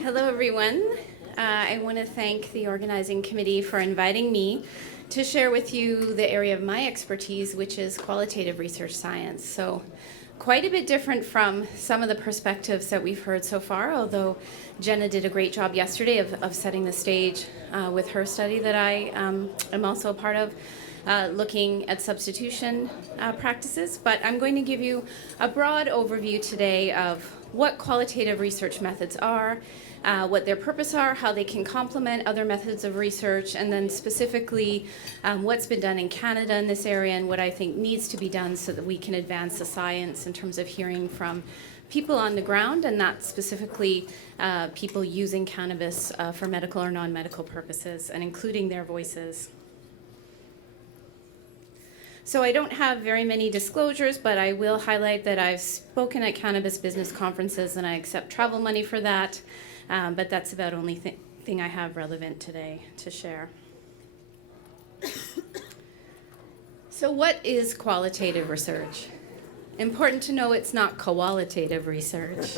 Hello, everyone. I want to thank the organizing committee for inviting me to share with you the area of my expertise, which is qualitative research science. So quite a bit different from some of the perspectives that we've heard so far, although Jenna did a great job yesterday of setting the stage with her study that I am also a part of, looking at substitution practices. But I'm going to give you a broad overview today of what qualitative research methods are, what their purpose are, how they can complement other methods of research, and then specifically what's been done in Canada in this area and what I think needs to be done so that we can advance the science in terms of hearing from people on the ground, and not specifically people using cannabis for medical or non-medical purposes, and including their voices. So I don't have very many disclosures, but I will highlight that I've spoken at cannabis business conferences and I accept travel money for that. But that's about the only thing I have relevant today to share. So what is qualitative research? Important to know it's not qualitative research.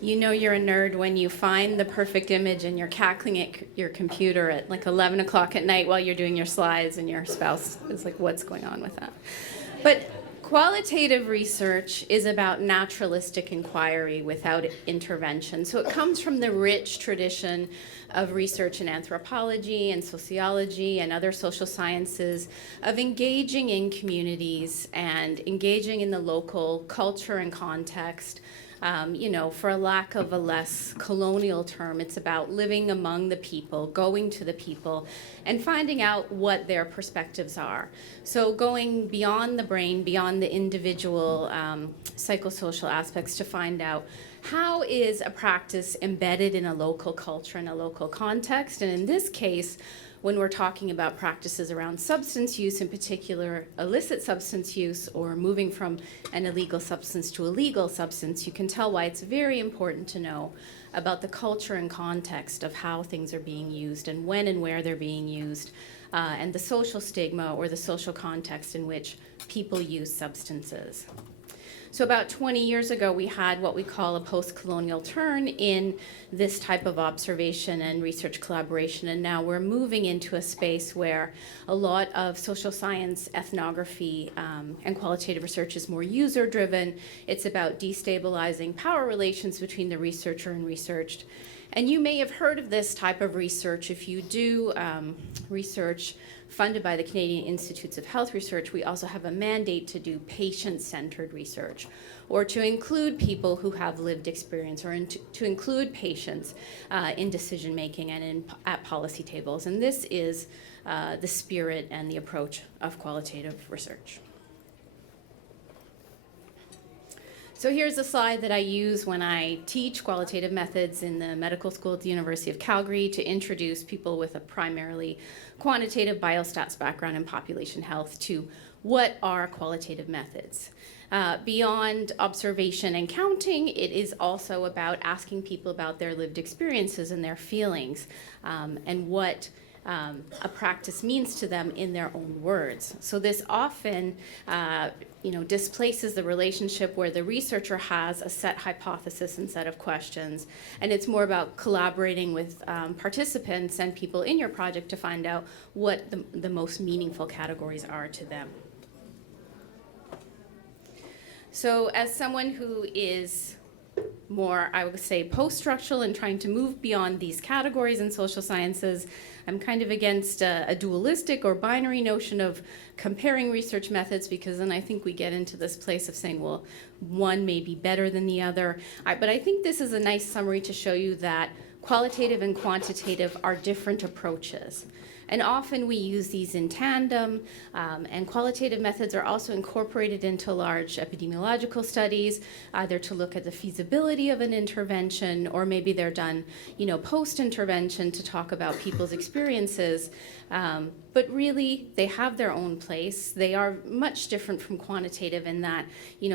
You know you're a nerd when you find the perfect image and you're cackling at your computer at like 11 o'clock at night while you're doing your slides and your spouse is like, what's going on with that? But qualitative research is about naturalistic inquiry without intervention. So it comes from the rich tradition of research in anthropology and sociology and other social sciences of engaging in communities and engaging in the local culture and context. For a lack of a less colonial term, it's about living among the people, going to the people, and finding out what their perspectives are. So going beyond the brain, beyond the individual psychosocial aspects to find out how is a practice embedded in a local culture and a local context. And in this case, when we're talking about practices around substance use, in particular illicit substance use or moving from an illegal substance to a legal substance, you can tell why it's very important to know about the culture and context of how things are being used and when and where they're being used, and the social stigma or the social context in which people use substances. So about 20 years ago, we had what we call a post-colonial turn in this type of observation and research collaboration, and now we're moving into a space where a lot of social science, ethnography, and qualitative research is more user-driven. It's about destabilizing power relations between the researcher and researched. And you may have heard of this type of research if you do research funded by the Canadian Institutes of Health Research. We also have a mandate to do patient-centered research, or to include people who have lived experience, or to include patients in decision-making and at policy tables. And this is the spirit and the approach of qualitative research. So here's a slide that I use when I teach qualitative methods in the medical school at the University of Calgary to introduce people with a primarily quantitative biostats background in population health to what are qualitative methods. Beyond observation and counting, it is also about asking people about their lived experiences and their feelings, and what a practice means to them in their own words. So this often displaces the relationship where the researcher has a set hypothesis and set of questions, and it's more about collaborating with participants and people in your project to find out what the most meaningful categories are to them. So as someone who is more, I would say, post-structural and trying to move beyond these categories in social sciences, I'm kind of against a dualistic or binary notion of comparing research methods, because then I think we get into this place of saying, well, one may be better than the other. But I think this is a nice summary to show you that qualitative and quantitative are different approaches. And often we use these in tandem, and qualitative methods are also incorporated into large epidemiological studies, either to look at the feasibility of an intervention, or maybe they're done, post-intervention to talk about people's experiences. But really, they have their own place. They are much different from quantitative in that,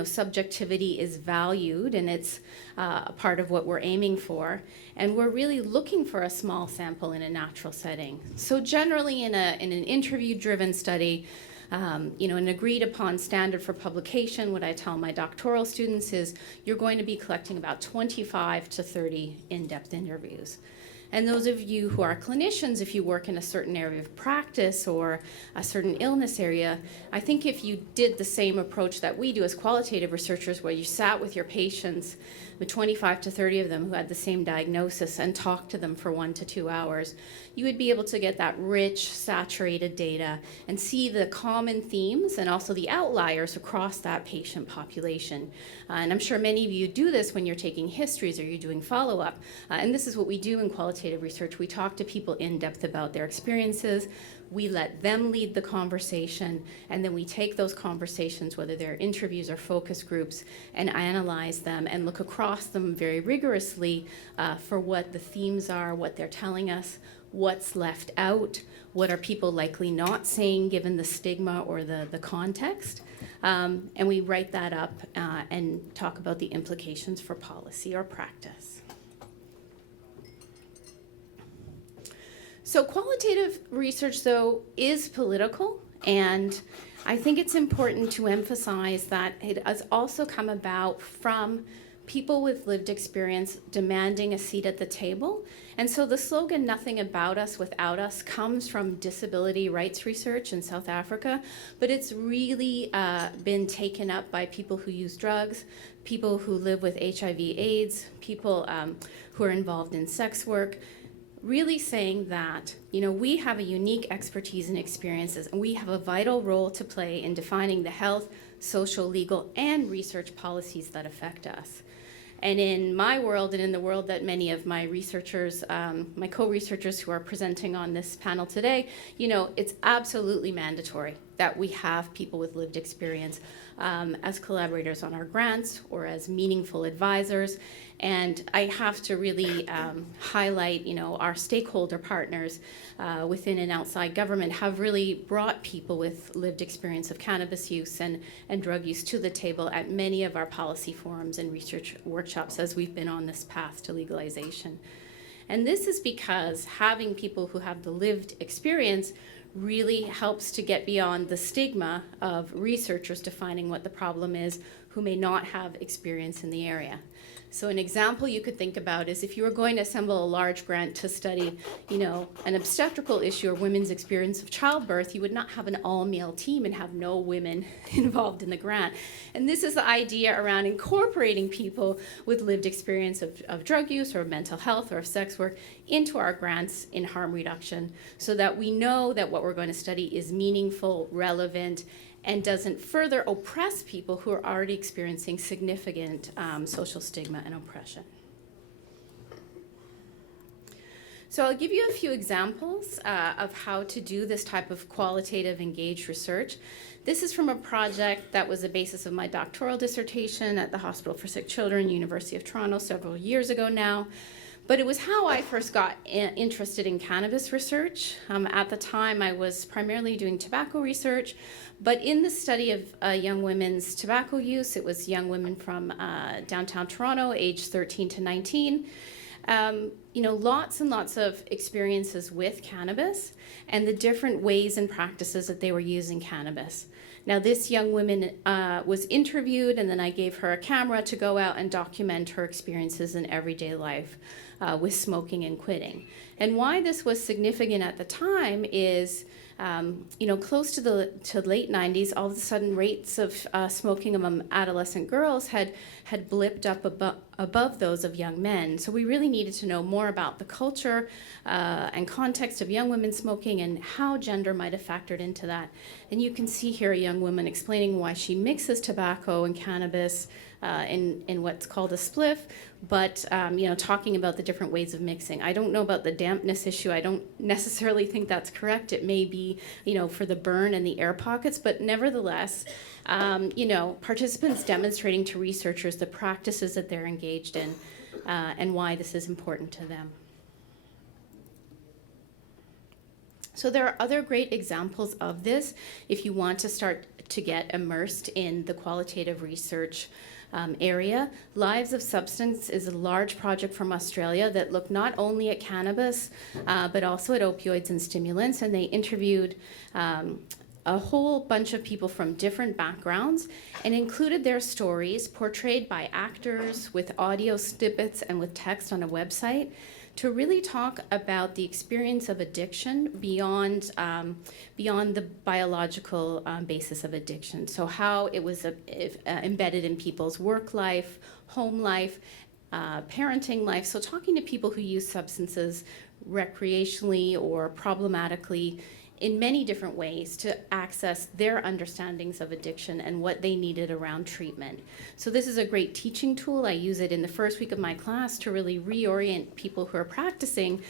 subjectivity is valued, and it's a part of what we're aiming for. And we're really looking for a small sample in a natural setting. So generally, in an interview-driven study, An agreed upon standard for publication, what I tell my doctoral students is you're going to be collecting about 25 to 30 in-depth interviews. And those of you who are clinicians, if you work in a certain area of practice or a certain illness area, I think if you did the same approach that we do as qualitative researchers, where you sat with your patients, with 25 to 30 of them who had the same diagnosis, and talked to them for 1 to 2 hours, you would be able to get that rich, saturated data and see the common themes and also the outliers across that patient population. And I'm sure many of you do this when you're taking histories or you're doing follow-up. And this is what we do in qualitative research. We talk to people in depth about their experiences. We let them lead the conversation, and then we take those conversations, whether they're interviews or focus groups, and analyze them and look across them very rigorously for what the themes are, what they're telling us, what's left out, what are people likely not saying given the stigma or the context. And we write that up and talk about the implications for policy or practice. So qualitative research, though, is political, and I think it's important to emphasize that it has also come about from people with lived experience demanding a seat at the table. And so the slogan, "Nothing about us without us," comes from disability rights research in South Africa, but it's really been taken up by people who use drugs, people who live with HIV/AIDS, people who are involved in sex work, really saying that, we have a unique expertise and experiences, and we have a vital role to play in defining the health, social, legal, and research policies that affect us. And in my world, and in the world that many of my researchers, my co-researchers who are presenting on this panel today, it's absolutely mandatory that we have people with lived experience as collaborators on our grants or as meaningful advisors. And I have to really highlight, our stakeholder partners within and outside government have really brought people with lived experience of cannabis use and drug use to the table at many of our policy forums and research workshops as we've been on this path to legalization. And this is because having people who have the lived experience really helps to get beyond the stigma of researchers defining what the problem is who may not have experience in the area. So an example you could think about is if you were going to assemble a large grant to study, an obstetrical issue or women's experience of childbirth, you would not have an all-male team and have no women involved in the grant. And this is the idea around incorporating people with lived experience of drug use or mental health or of sex work into our grants in harm reduction, so that we know that what we're going to study is meaningful, relevant, and doesn't further oppress people who are already experiencing significant social stigma and oppression. So I'll give you a few examples of how to do this type of qualitative engaged research. This is from a project that was the basis of my doctoral dissertation at the Hospital for Sick Children, University of Toronto, several years ago now. But it was how I first got interested in cannabis research. At the time, I was primarily doing tobacco research, but in the study of young women's tobacco use, it was young women from downtown Toronto, aged 13 to 19. Lots and lots of experiences with cannabis and the different ways and practices that they were using cannabis. Now, this young woman was interviewed, and then I gave her a camera to go out and document her experiences in everyday life with smoking and quitting. And why this was significant at the time is, close to the late 90s, all of a sudden rates of smoking among adolescent girls had blipped up above those of young men. So we really needed to know more about the culture and context of young women smoking and how gender might have factored into that. And you can see here a young woman explaining why she mixes tobacco and cannabis in what's called a spliff, but talking about the different ways of mixing. I don't know about the dampness issue. I don't necessarily think that's correct. It may be, for the burn and the air pockets, but nevertheless, participants demonstrating to researchers the practices that they're engaged in and why this is important to them. So there are other great examples of this if you want to start to get immersed in the qualitative research area. Lives of Substance is a large project from Australia that looked not only at cannabis, but also at opioids and stimulants, and they interviewed a whole bunch of people from different backgrounds and included their stories portrayed by actors with audio snippets and with text on a website to really talk about the experience of addiction beyond the biological basis of addiction. So how it was embedded in people's work life, home life, parenting life. So talking to people who use substances recreationally or problematically in many different ways to access their understandings of addiction and what they needed around treatment. So this is a great teaching tool. I use it in the first week of my class to really reorient people who are practicing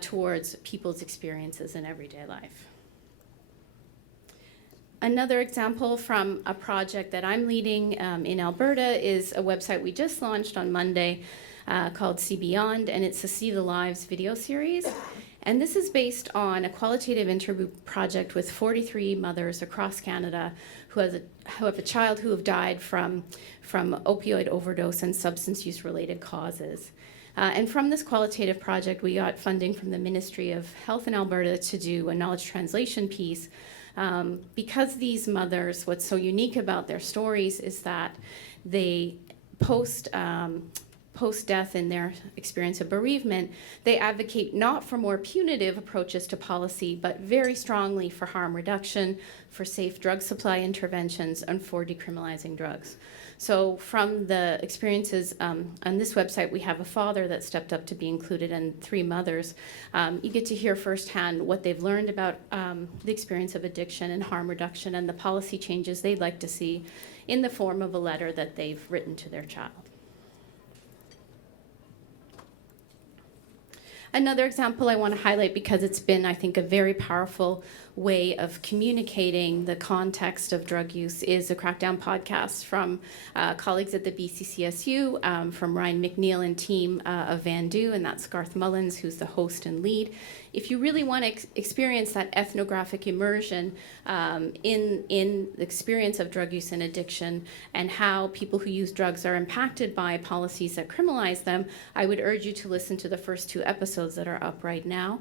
towards people's experiences in everyday life. Another example from a project that I'm leading in Alberta is a website we just launched on Monday called See Beyond, and it's a See the Lives video series. And this is based on a qualitative interview project with 43 mothers across Canada who have a child who have died from opioid overdose and substance use related causes. And from this qualitative project, we got funding from the Ministry of Health in Alberta to do a knowledge translation piece. Because these mothers, what's so unique about their stories is that they post-death in their experience of bereavement, they advocate not for more punitive approaches to policy, but very strongly for harm reduction, for safe drug supply interventions, and for decriminalizing drugs. So from the experiences on this website, we have a father that stepped up to be included and 3 mothers. You get to hear firsthand what they've learned about the experience of addiction and harm reduction and the policy changes they'd like to see in the form of a letter that they've written to their child. Another example I want to highlight because it's been, I think, a very powerful way of communicating the context of drug use is a Crackdown podcast from colleagues at the BCCSU, from Ryan McNeil and team of Vandu, and that's Garth Mullins, who's the host and lead. If you really want to experience that ethnographic immersion in the experience of drug use and addiction and how people who use drugs are impacted by policies that criminalize them, I would urge you to listen to the first 2 episodes that are up right now.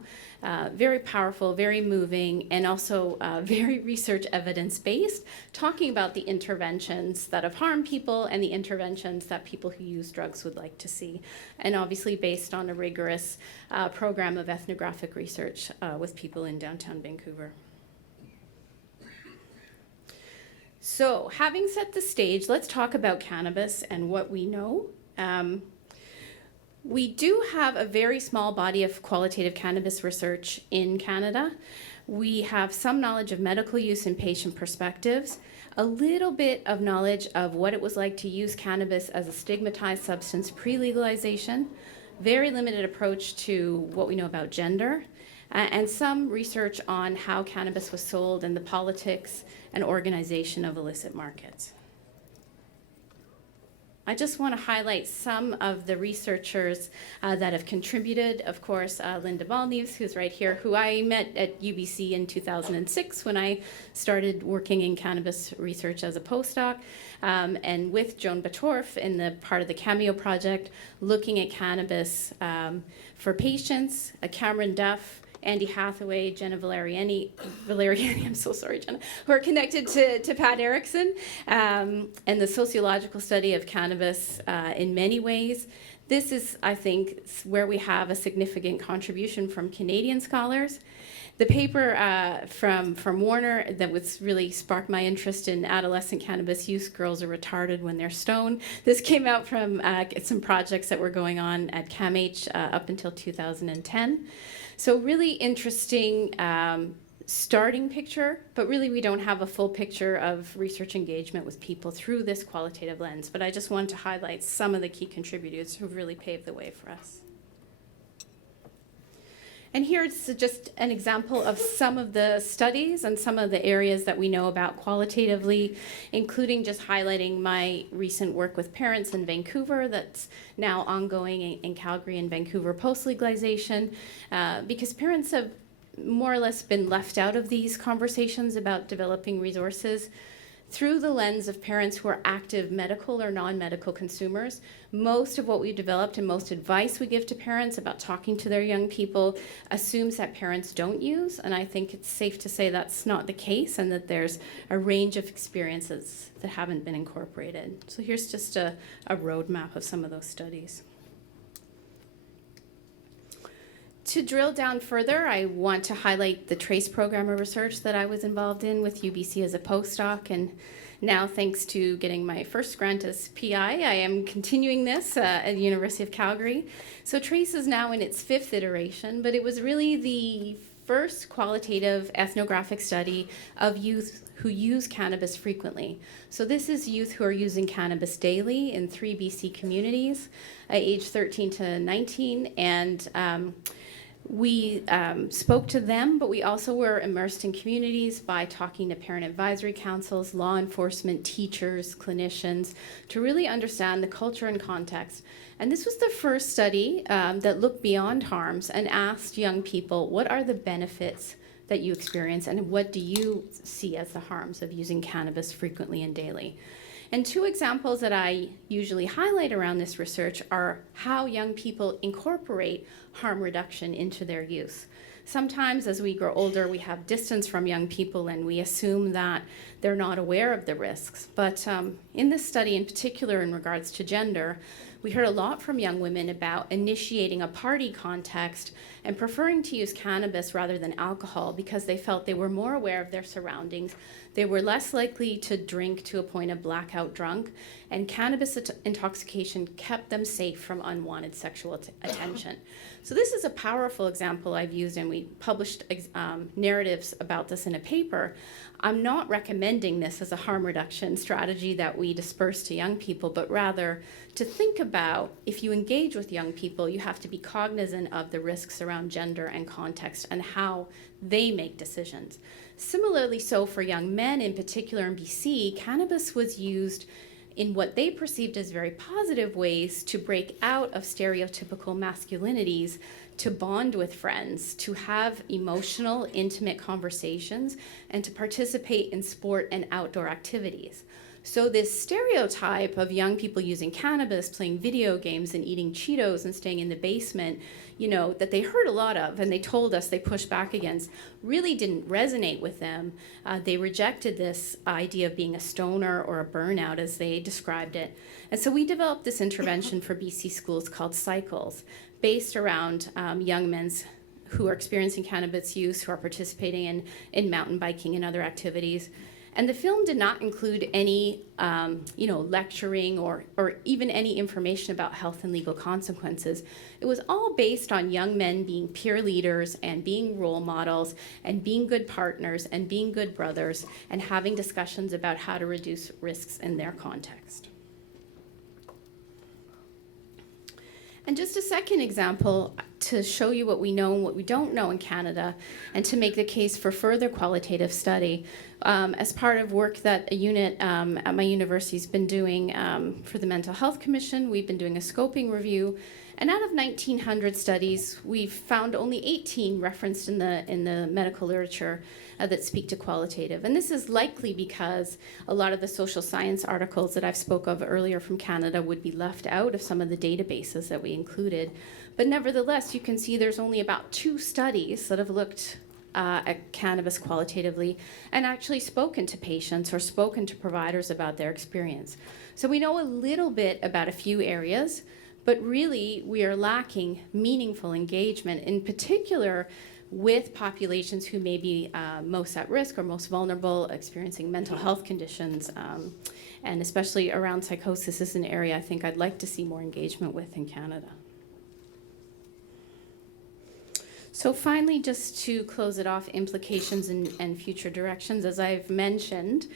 Very powerful, very moving, and also very research evidence-based, talking about the interventions that have harmed people and the interventions that people who use drugs would like to see, and obviously based on a rigorous program of ethnographic research with people in downtown Vancouver. So having set the stage, let's talk about cannabis and what we know. We do have a very small body of qualitative cannabis research in Canada. We have some knowledge of medical use and patient perspectives, a little bit of knowledge of what it was like to use cannabis as a stigmatized substance pre-legalization, very limited approach to what we know about gender, and some research on how cannabis was sold and the politics and organization of illicit markets. I just want to highlight some of the researchers that have contributed. Of course, Linda Balneves, who's right here, who I met at UBC in 2006 when I started working in cannabis research as a postdoc, and with Joan Batorf in the part of the Cameo project, looking at cannabis for patients, Cameron Duff, Andy Hathaway, Jenna Valeriani, I'm so sorry, Jenna, who are connected to Pat Erickson, and the sociological study of cannabis in many ways. This is, I think, where we have a significant contribution from Canadian scholars. The paper from Warner that was really sparked my interest in adolescent cannabis use, Girls Are Retarded When They're Stoned. This came out from some projects that were going on at CAMH up until 2010. So really interesting starting picture, but really we don't have a full picture of research engagement with people through this qualitative lens. But I just wanted to highlight some of the key contributors who've really paved the way for us. And here's just an example of some of the studies and some of the areas that we know about qualitatively, including just highlighting my recent work with parents in Vancouver that's now ongoing in Calgary and Vancouver post-legalization, because parents have more or less been left out of these conversations about developing resources through the lens of parents who are active medical or non-medical consumers. Most of what we've developed and most advice we give to parents about talking to their young people assumes that parents don't use, and I think it's safe to say that's not the case and that there's a range of experiences that haven't been incorporated. So here's just a roadmap of some of those studies. To drill down further, I want to highlight the TRACE program of research that I was involved in with UBC as a postdoc, and now thanks to getting my first grant as PI, I am continuing this at the University of Calgary. So TRACE is now in its 5th iteration, but it was really the first qualitative ethnographic study of youth who use cannabis frequently. So this is youth who are using cannabis daily in 3 BC communities, age 13 to 19, and we spoke to them, but we also were immersed in communities by talking to parent advisory councils, law enforcement, teachers, clinicians, to really understand the culture and context. And this was the first study that looked beyond harms and asked young people, what are the benefits that you experience and what do you see as the harms of using cannabis frequently and daily? And 2 examples that I usually highlight around this research are how young people incorporate harm reduction into their use. Sometimes as we grow older, we have distance from young people and we assume that they're not aware of the risks. But in this study in particular in regards to gender, we heard a lot from young women about initiating a party context and preferring to use cannabis rather than alcohol because they felt they were more aware of their surroundings, they were less likely to drink to a point of blackout drunk, and cannabis intoxication kept them safe from unwanted sexual attention. So this is a powerful example I've used, and we published narratives about this in a paper. I'm not recommending this as a harm reduction strategy that we disperse to young people, but rather to think about if you engage with young people, you have to be cognizant of the risks around gender and context and how they make decisions. Similarly so for young men in particular in BC, cannabis was used in what they perceived as very positive ways to break out of stereotypical masculinities, to bond with friends, to have emotional, intimate conversations, and to participate in sport and outdoor activities. So this stereotype of young people using cannabis, playing video games and eating Cheetos and staying in the basement, that they heard a lot of and they told us they pushed back against, really didn't resonate with them. They rejected this idea of being a stoner or a burnout as they described it. And so we developed this intervention for BC schools called Cycles, based around young men who are experiencing cannabis use, who are participating in mountain biking and other activities. And the film did not include any, lecturing or even any information about health and legal consequences. It was all based on young men being peer leaders and being role models and being good partners and being good brothers and having discussions about how to reduce risks in their context. And just a second example to show you what we know and what we don't know in Canada, and to make the case for further qualitative study. As part of work that a unit at my university has been doing for the Mental Health Commission, we've been doing a scoping review. And out of 1,900 studies, we've found only 18 referenced in the medical literature that speak to qualitative. And this is likely because a lot of the social science articles that I've spoke of earlier from Canada would be left out of some of the databases that we included. But nevertheless, you can see there's only about 2 studies that have looked at cannabis qualitatively and actually spoken to patients or spoken to providers about their experience. So we know a little bit about a few areas, but really we are lacking meaningful engagement, in particular with populations who may be most at risk or most vulnerable, experiencing mental health conditions, and especially around psychosis is an area I think I'd like to see more engagement with in Canada. So finally, just to close it off, implications and future directions, as I've mentioned,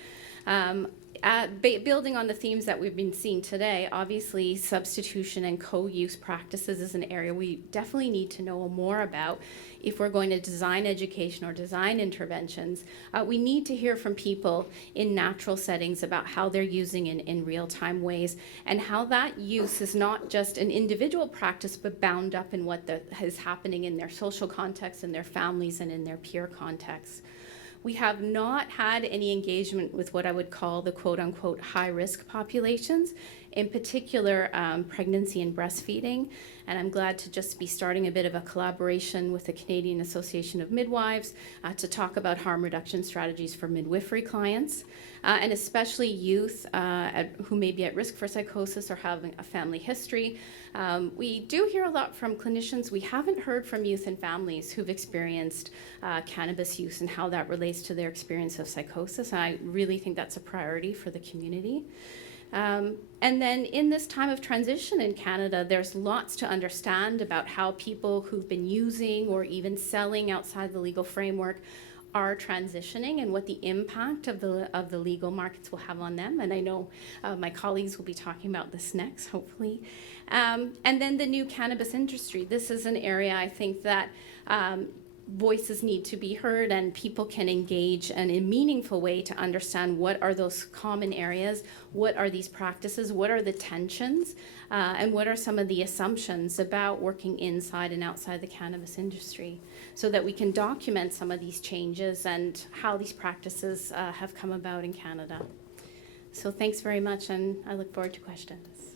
building on the themes that we've been seeing today, obviously substitution and co-use practices is an area we definitely need to know more about if we're going to design education or design interventions. We need to hear from people in natural settings about how they're using in real-time ways and how that use is not just an individual practice but bound up in what is happening in their social context, in their families, and in their peer context. We have not had any engagement with what I would call the quote-unquote high-risk populations, in particular pregnancy and breastfeeding. And I'm glad to just be starting a bit of a collaboration with the Canadian Association of Midwives to talk about harm reduction strategies for midwifery clients, and especially youth who may be at risk for psychosis or having a family history. We do hear a lot from clinicians. We haven't heard from youth and families who've experienced cannabis use and how that relates to their experience of psychosis. And I really think that's a priority for the community. And then in this time of transition in Canada, there's lots to understand about how people who've been using or even selling outside the legal framework are transitioning and what the impact of the legal markets will have on them. And I know my colleagues will be talking about this next, hopefully. And then the new cannabis industry. This is an area I think that voices need to be heard and people can engage in a meaningful way to understand what are those common areas, what are these practices, what are the tensions, and what are some of the assumptions about working inside and outside the cannabis industry, so that we can document some of these changes and how these practices have come about in Canada. So thanks very much, and I look forward to questions.